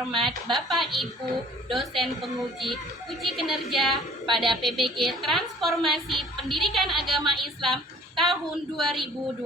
terhormat Bapak Ibu dosen penguji uji kinerja pada PPG Transformasi Pendidikan Agama Islam tahun 2025.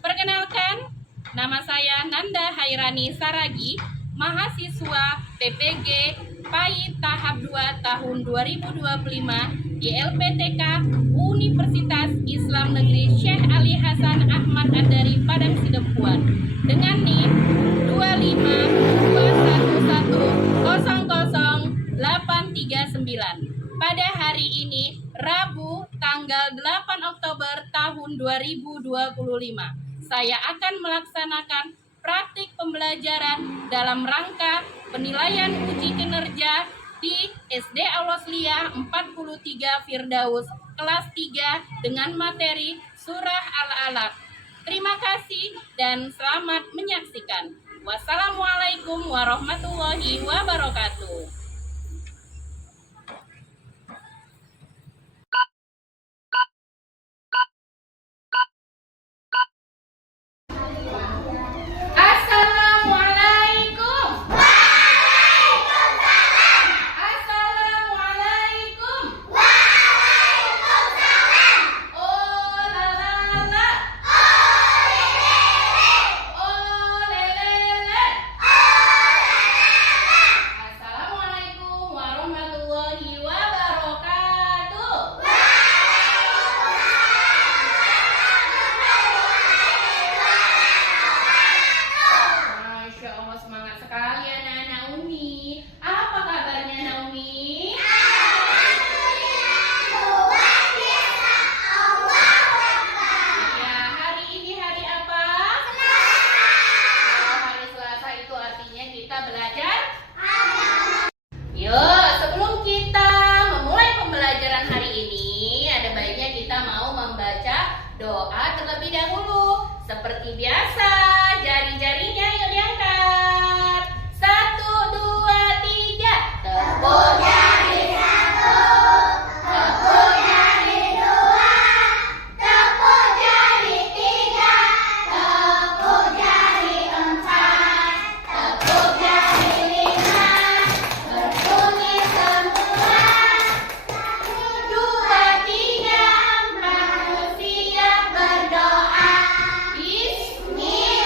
Perkenalkan, nama saya Nanda Hairani Saragi, mahasiswa PPG PAI tahap 2 tahun 2025 di LPTK Universitas Islam Negeri Syekh Ali Hasan Ahmad Andari Padang Sidempuan dengan NIM 252100839. Pada hari ini, Rabu, tanggal 8 Oktober tahun 2025, saya akan melaksanakan praktik pembelajaran dalam rangka penilaian uji kinerja di SD Al-Wasliyah 43 Firdaus kelas 3 dengan materi Surah Al-Alaq. Terima kasih dan selamat menyaksikan. Wassalamualaikum warahmatullahi wabarakatuh. Doa terlebih dahulu. Seperti biasa, jari-jarinya yuk diangkat. 1, 2, 3. Tepuk jari 1, tepuk jari 2, tepuk jari 3, tepuk jari 4, tepuk jari 5. Berbunyi semua. 1, 2, 3, 4. Berdoa. Bismillah.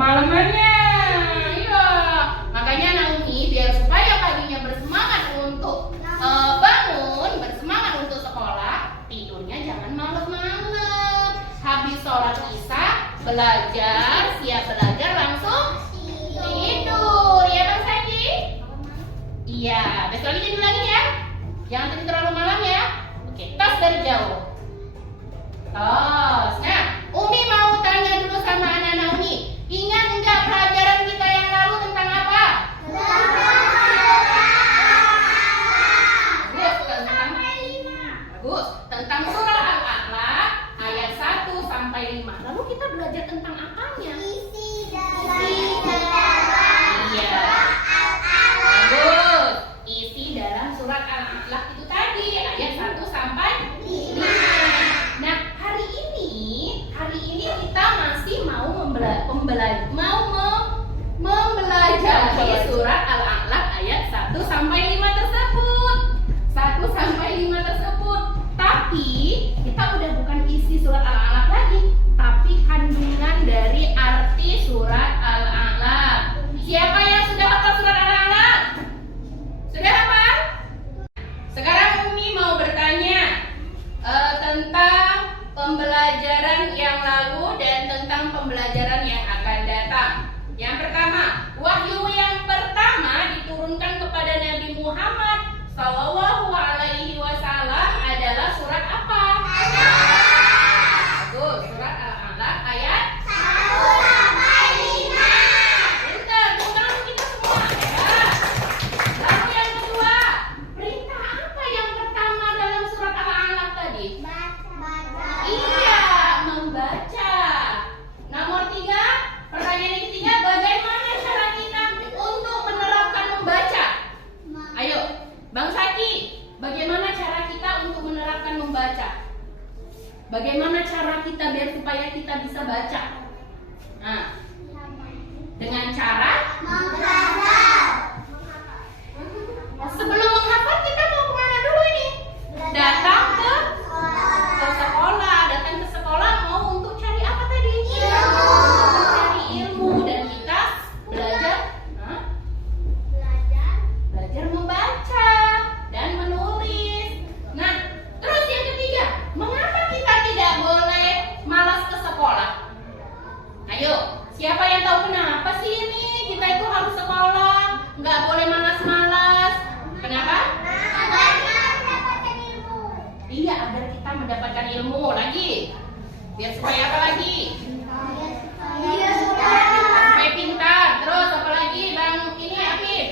kemalamannya. Iya. Makanya Naomi biar supaya paginya bersemangat untuk bangun, bersemangat untuk sekolah, tidurnya jangan malam-malam. Habis sholat isya, belajar, siap belajar langsung tidur. Ya Bang Sagi? Iya. Besok lagi tidur lagi ya. Jangan tidur terlalu malam ya. Oke, tos dari jauh. Tos. Nah, Umi mau tanya dulu sama anak-anak Umi. Ingat enggak pelajaran kita yang lalu tentang apa? Bagus, tentang surah Al-A'la ayat 1 sampai 5. Lalu kita belajar tentang apanya? Isi dalam. Iya. Bagus. Isi dalam surat Al-A'la itu tadi ayat 1 sampai 5. Nah, hari ini kita masih mau mempelajari surat Al-A'la ayat 1 sampai 5 tersebut. 1 sampai 5 tersebut. Tapi kita udah bukan isi surat Al-A'la lagi, tapi kandungan dari arti surat Al-A'la. Siapa yang sudah hafal surat Al-A'la? Sudah hafal? Sekarang Umi mau bertanya tentang pembelajaran yang lalu dan tentang pembelajaran yang akan datang. Yang pertama, wahyu yang pertama diturunkan kepada Nabi Muhammad Sallallahu Alaihi Wasallam adalah surat apa? Bagus, surat Al-A'la ayat 1 sampai 5. Bentar, bukan kita semua ya. Lalu yang kedua, perintah apa yang pertama dalam surat Al-A'la tadi? Iya, membaca. Nomor 3, pertanyaan yang ketiga, bagaimana cara kita untuk menerapkan membaca? Ayo, Bang Saki, bagaimana cara kita untuk menerapkan membaca? Bagaimana cara kita biar supaya kita bisa baca? Nah, dengan cara sebelum menghafal kita mau kemana dulu ini? Datang ke sekolah. Datang ke sekolah mau untuk cari apa tadi? Cari ilmu dan kita belajar belajar membaca dan menulis. Nah, terus yang ketiga, mengapa kita tidak boleh malas ke sekolah? Ayo, siapa yang tahu kenapa sih ini kita itu harus sekolah? Nggak boleh malas-malas. Kenapa? Iya, agar kita mendapatkan ilmu lagi. Biar supaya apa lagi? Supaya pintar. Terus apa lagi, Bang? Ini Afif.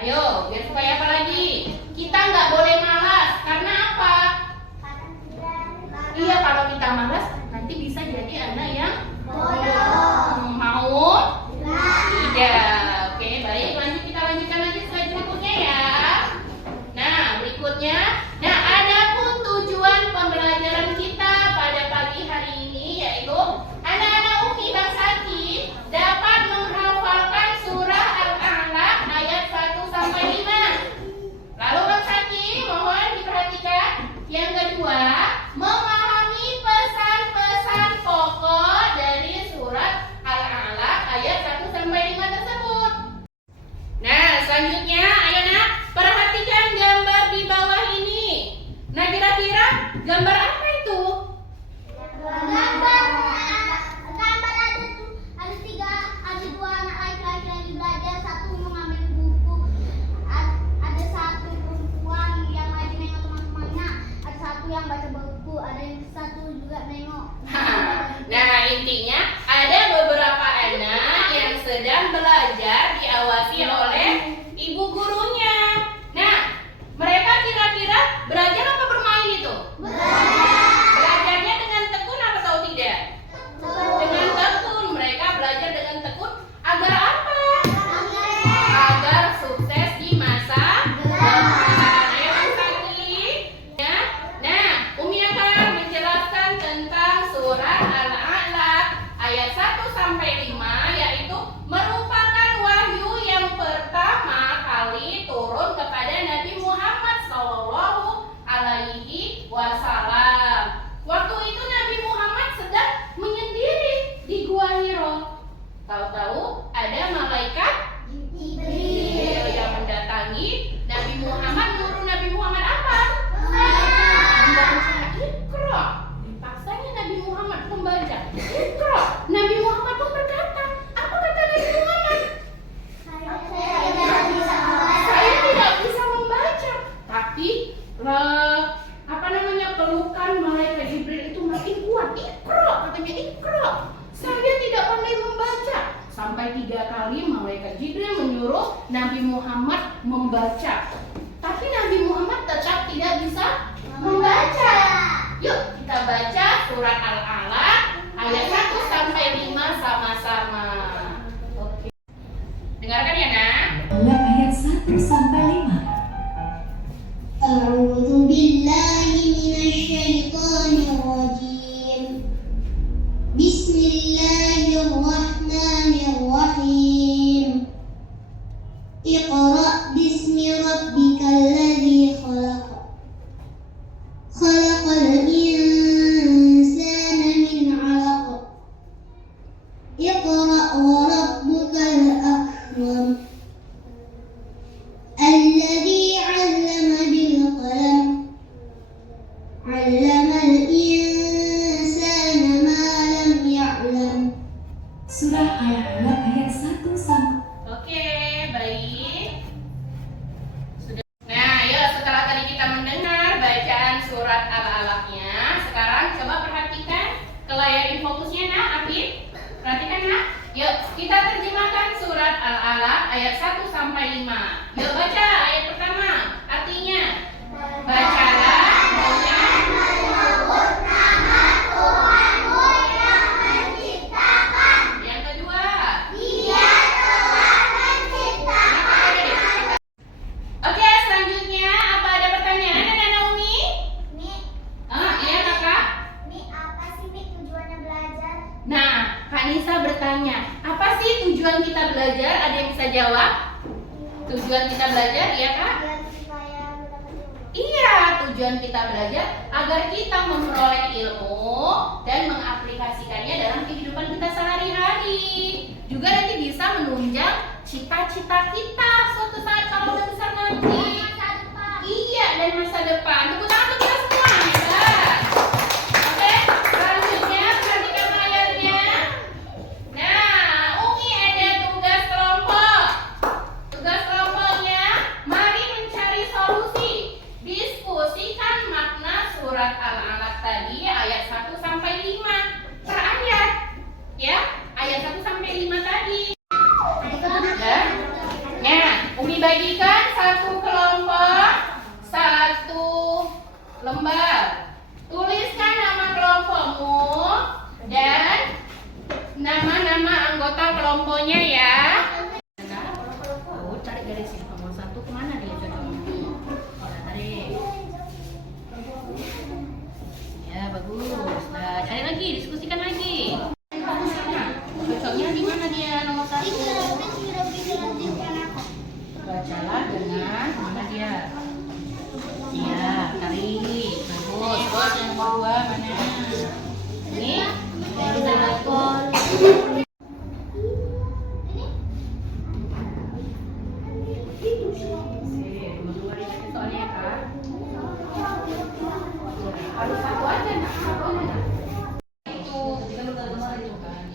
Ayo, biar supaya apa lagi? Kita nggak boleh malas. Karena apa? Iya, kalau kita malas nanti bisa jadi anak yang mau tidak. Oke, baik. Lanjut, kita lanjutkan lagi slide berikutnya ya. Nah, berikutnya. Nah, adapun tujuan pembelajaran kita pada pagi hari ini yaitu Tahu-tahu ada malaikat Jibril yang mendatangi Nabi Muhammad. Nyuruh Nabi Muhammad apa? Membaca. Iqra. Dipaksanya Nabi Muhammad membaca. Iqra. Nabi Muhammad pun berkata, apa kata Nabi Muhammad? Saya tidak bisa membaca. Tapi pelukan malaikat Jibril itu makin kuat. Iqra, katanya Iqra. Saya tidak pandai membaca. Sampai 3 kali malaikat Jibril menyuruh Nabi Muhammad membaca. Tapi Nabi Muhammad tetap tidak bisa membaca. Yuk kita baca surat Al-Alaq ayat 1 sampai 5 sama-sama. Oke. Dengarkan ya, Nak. Al-Alaq ayat 1 sampai 5. A'udzu billahi minasyaitonir rajim. Bismillahirrahmanirrahim. Iqra bismi rabbikal ladzi khalaq. Khalaqal insana min 'alaq. Iqra wa rabbukal akram. Alladzi 'allama bil qalam. 'Allamal insana ma lam ya'lam. Surah Al-Alaq ayat 1 sampai. Oke, baik. Sudah. Nah, yuk setelah tadi kita mendengar bacaan surat Al-Alaqnya, sekarang coba perhatikan ke layar infokusnya, Nak. Afif, perhatikan, Nak. Yuk, kita terjemahkan surat Al-Alaq ayat 1 sampai 5. Yuk baca ayat pertama. Artinya, bacalah dengan menyebut nama Tuhanmu yang menciptakan. Yang kedua, Dia telah menciptakan. Oke, selanjutnya apa ada pertanyaan Anak Umi? Mi, Iya, Kakak. apa sih tujuannya belajar? Nah, Kak Nisa bertanya, apa sih tujuan kita belajar? Ada yang bisa jawab? Tujuan kita belajar, iya Kak? Biar supaya mendapat ilmu. Iya, tujuan kita belajar agar kita memperoleh ilmu dan mengaplikasikannya dalam kehidupan kita sehari-hari. Juga nanti bisa menunjang cita-cita kita suatu saat kalau udah besar nanti. Iya, dan masa depan. Tepuk tangan untuk kita semua. Hebat. Oke, selanjutnya perhatikan layarnya. Nah, Umi ada tugas kelompok. Tugas kelompoknya, mari mencari solusi. Diskusikan makna surat Al-Alaq tadi ayat 1 sampai 5 per ayat. Ya, ayat 1 sampai 5 tadi. Ya, Umi bagikan satu kelompok, satu lembar. Tuliskan nama kelompokmu dan nama-nama anggota kelompoknya ya. Cari garis yang nomor 1 kemana dia cocoknya? Tarik. Ya, bagus. Nah, cari lagi, diskusikan lagi. Cocoknya di mana dia nomor 1? Bacalah dengan mana dia? Iya, tarik. Bagus. Terus yang nomor 2 mana? Ini? Yang bisa bagus. Soalnya Kak, harus satu aja nak, satu aja nak. Itu kita udah dengar itu kan.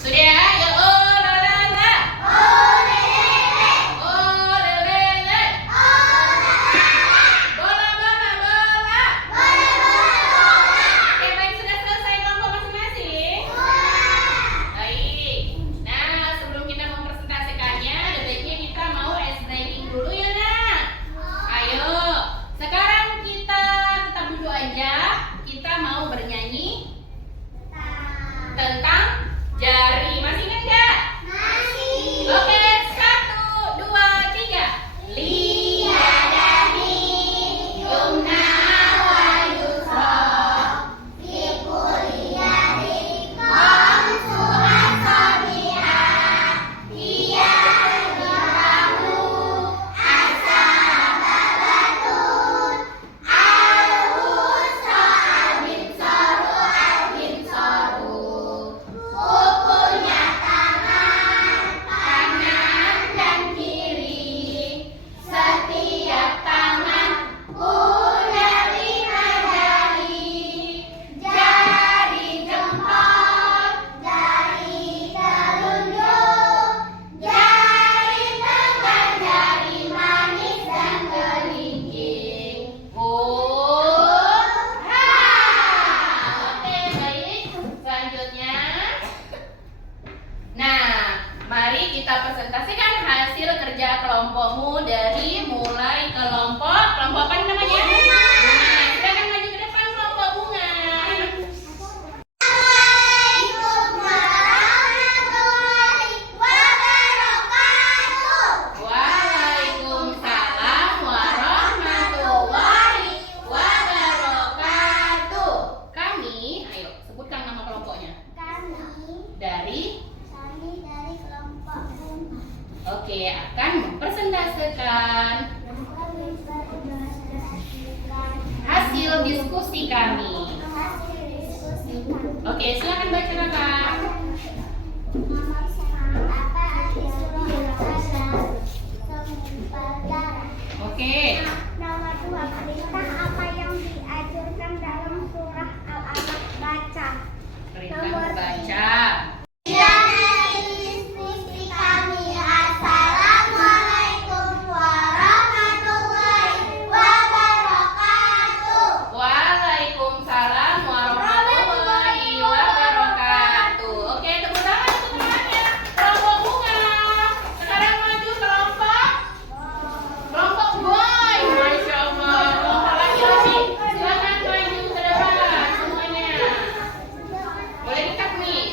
Sudah ya? Ya oh la la la. Oh le le. Oh le le le. Oh la la la. Bola bola bola. Bola bola bola. Oke, baik, sudah selesai kelompok masing-masing? Baik. Nah, sebelum kita mempresentasikannya, ada baiknya kita mau ice breaking dulu ya, Nak. Ayo. Sekarang kita tetap duduk aja. Kita mau bernyanyi. Oke, akan mempresentasikan hasil diskusi kami. Oke, silakan baca kakak. Oke. Nomor 2, perintah apa yang diajarkan dalam surah Al-Alaq? Baca. Perintah Nomor baca. Diskusi kami. Assalamualaikum warahmatullahi wabarakatuh. Waalaikumsalam warahmatullahi wabarakatuh. Oke, tepuk tangan teman-temannya. Kelompok bunga. Sekarang maju kelompok boy. Masya Allah. Kelompok laki-laki. Silakan maju ke depan semuanya. Boleh ditakmir.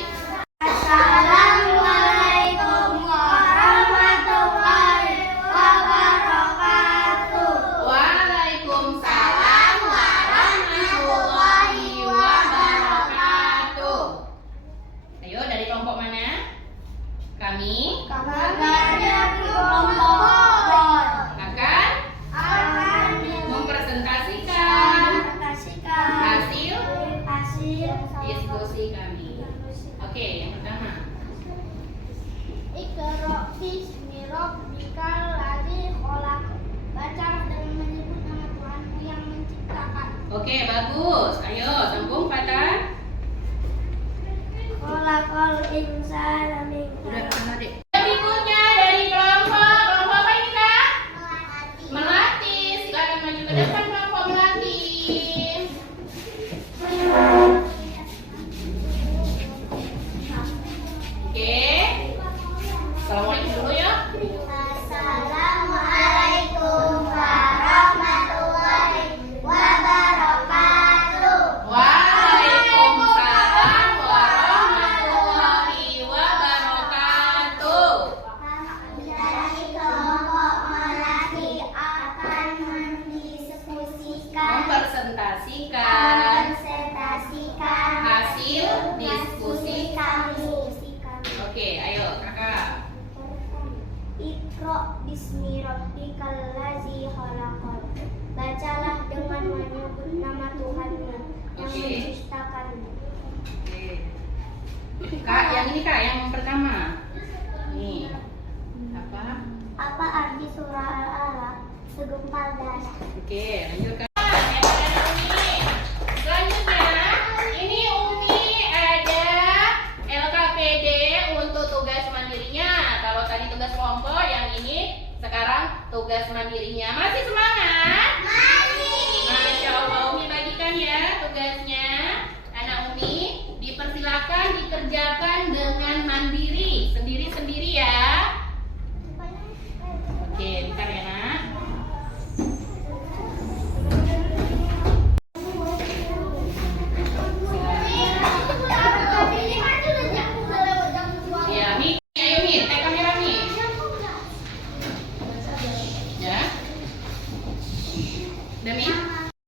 Assalamualaikum warahmatullahi wabarakatuh. Waalaikumsalam warahmatullahi wabarakatuh. Ayo, dari kelompok mana? Kami akan mempresentasikan hasil diskusi kami. Oke, yang pertama. Iqra bismi rabbikal ladzi khalaq. Bacalah dengan menyebut nama Tuhanmu yang menciptakan. Oke, bagus. Ayo, sambung Fatan. Khalaqal insana min Udah pernah deh. Berikutnya dari kelompok apa ini kak? Melati. Silakan maju ke depan kelompok melati. Oke. Assalamualaikum dulu ya. Assalamualaikum warahmatullahi wabarakatuh. Waalaikumsalam warahmatullahi wabarakatuh. Dari kelompok melati akan mendiskusikan Mempresentasikan hasil diskusi. kami. Oke, ayo kakak. Iqra bismi rabbikal ladzi khalaq. Bacalah dengan menyebut nama Tuhanmu yang Oke. menciptakanmu. Oke. Kak, yang ini kak, yang pertama. Nih. Apa? Apa arti surah Al-Alaq? Segumpal darah. Oke, lanjut kak. Selanjutnya, ini Umi ada LKPD untuk tugas mandirinya. Kalau tadi tugas kelompok, yang ini sekarang tugas mandirinya. Masih semangat? Masya Allah, Umi bagikan ya tugasnya. Anak Umi dipersilakan dikerjakan dengan mandiri, sendiri-sendiri ya. Oke, bentar ya nak. Ya, Mi, ayo Mi, tag kamera Mi. Ya. Udah Mi.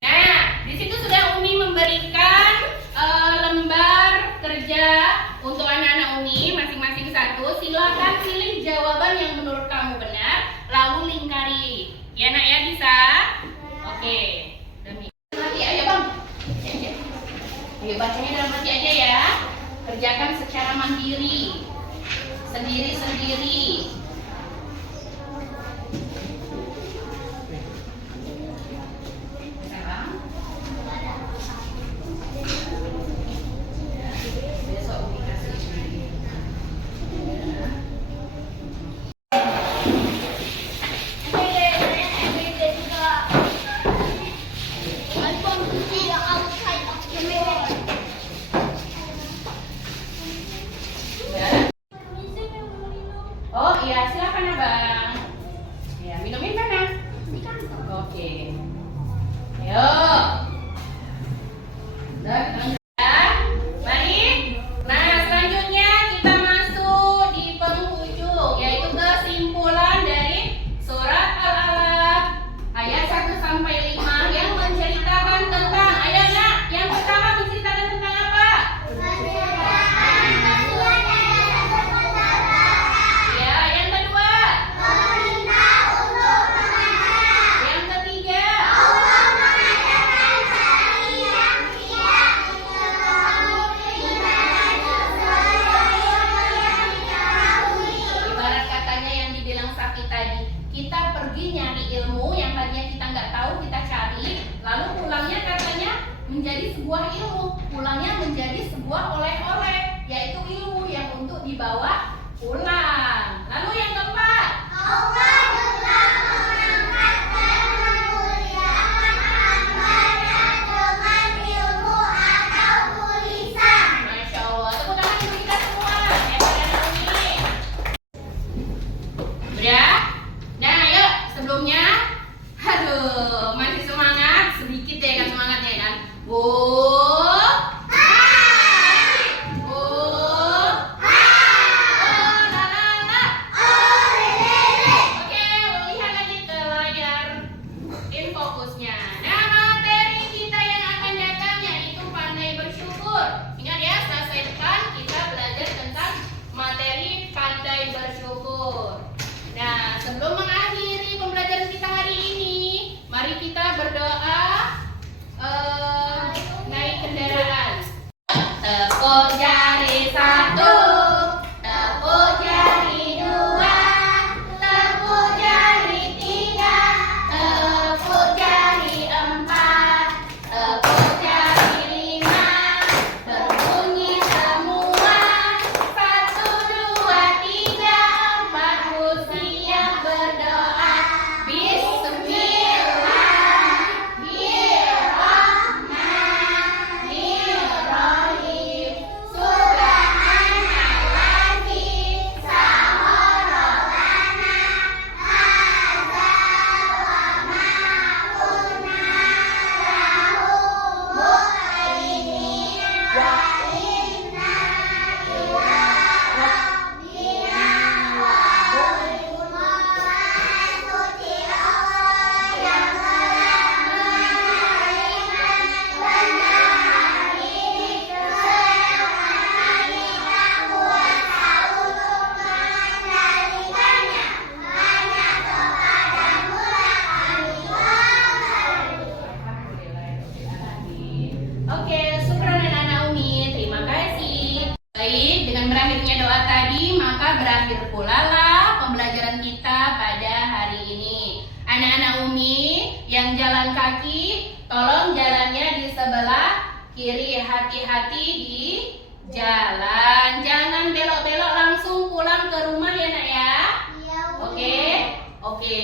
Nah, di situ sudah Umi memberikan lembar kerja untuk anak-anak Umi masing-masing satu. Silakan pilih jawaban yang menurut kamu benar, lalu lingkari. Ya nak ya, bisa? Oke. Udah Mi. Hati, ayo bang. Ayo bacanya dalam hati aja ya. Kerjakan secara mandiri, sendiri-sendiri. Sekarang besok Umi kasih. Ya. Oh iya, Tepuk jari 1, tepuk jari 2, tepuk jari 3, tepuk jari 4, tepuk jari 5, berbunyi semua. 1, 2, 3, 4, siap berdoa. Bismillahirrahmanirrahim. Subhanalladzi sakhkhara lana hadza wa ma kunna lahu muqrinin wa inna ila rabbina lamunqalibun. Suci Allah yang telah mengendalikan benda ini selama kita kuasa untuk mengendalikannya. Hanya kepadamu lah kami. Oke, syukran anak-anak Umi, terima kasih. Baik, dengan berakhirnya doa tadi, maka berakhir pula lah pembelajaran kita pada hari ini. Anak-anak Umi yang jalan kaki, tolong jalannya di sebelah kiri, hati-hati di jalan. Jangan belok-belok langsung pulang ke rumah ya nak ya. Oke, oke.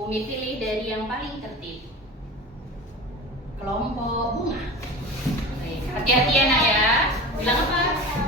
Umi pilih dari yang paling tertib. Kelompok bunga. Baik, hati-hati ya nak ya. Bilang apa?